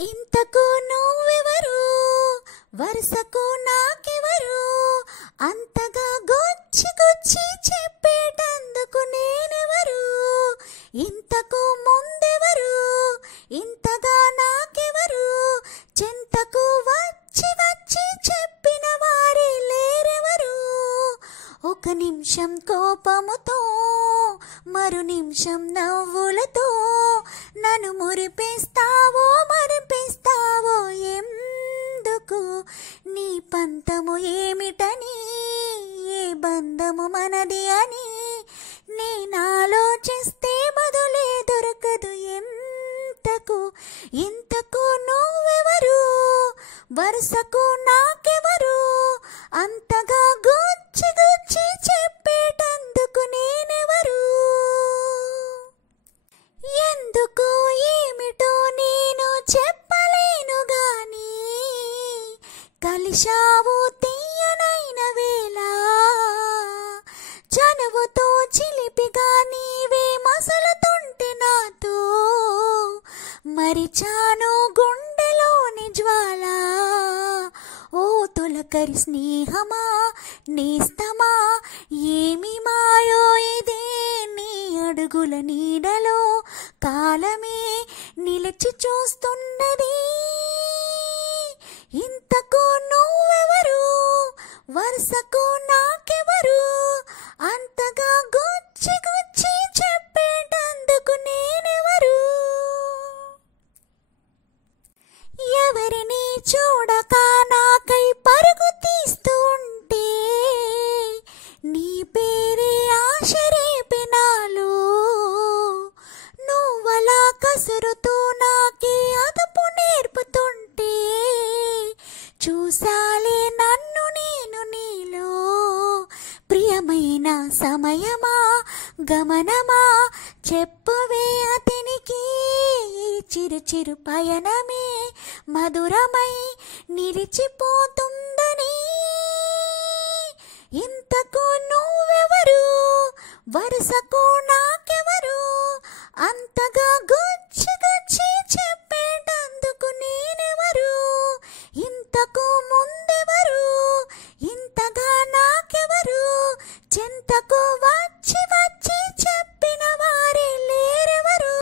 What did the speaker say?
ఇంతకు నువ్వెవరు, వరుసకు నాకెవరు, అంతగా గొచ్చి గొచ్చి చెప్పేటందుకు నేనెవరు, ఇంతకు ముందెవరు, ఇంతగా నాకెవరు, చెంతకు వచ్చి వచ్చి చెప్పిన వారి లేరెవరు. ఒక నిమిషం కోపముతో, మరు నిమిషం నవ్వులతో నన్ను మురిపిస్తావో మరిపిస్తావో ఎందుకు? నీ పంతము ఏమిటని, ఏ బంధము మనది అని నేనాలోచిస్తే బదులే దొరకదు ఎంతకు. ఇంతకు నువ్వెవరు, వరుసకు నాకెవరు, అంతగా గుచ్చి గుచ్చి చెప్పేటందుకు నేనెవరు. ఎందుకు ఏమిటో నేను చెప్పలేను గాని, కలిశావు తీయనైన వేళ, చనువుతో చిలిపిగా నీవే మసలుతుంటే నాతో, మరిచాను గుండెలోని జ్వాల. ఓ తొలకరి స్నేహమా నేస్తమా, ఏమి మాయో ఇదే నీ అడుగుల నీడలో కాలమే నిలిచి చూస్తున్నది. ఇంతకు నువ్వెవరు, వరుసకు నాకెవరు, అంతగా గుచ్చి గుచ్చి చెప్పేటందుకు నేనెవరు. ఎవరిని చూడక నాకై పరుగు తీస్తూ ఉంటే, నీ పేరే ఆశ రేపినాలు, నువ్వలా కసురుతూ నాకే అదుపు నేర్పుతుంటే, చూసాలే నన్ను నేను నీలో. ప్రియమైన సమయమా గమనమా, చెప్పవే అతనికి చిరు చిరు పయనమే మధురమై నిలిచిపోతుందని. ఇంతకు నువ్వెవరు, వరుసకు నాకెవరు, అంతగా గుచ్చి గుచ్చి చెప్పేటందుకు నేనెవరు. ఇంతకు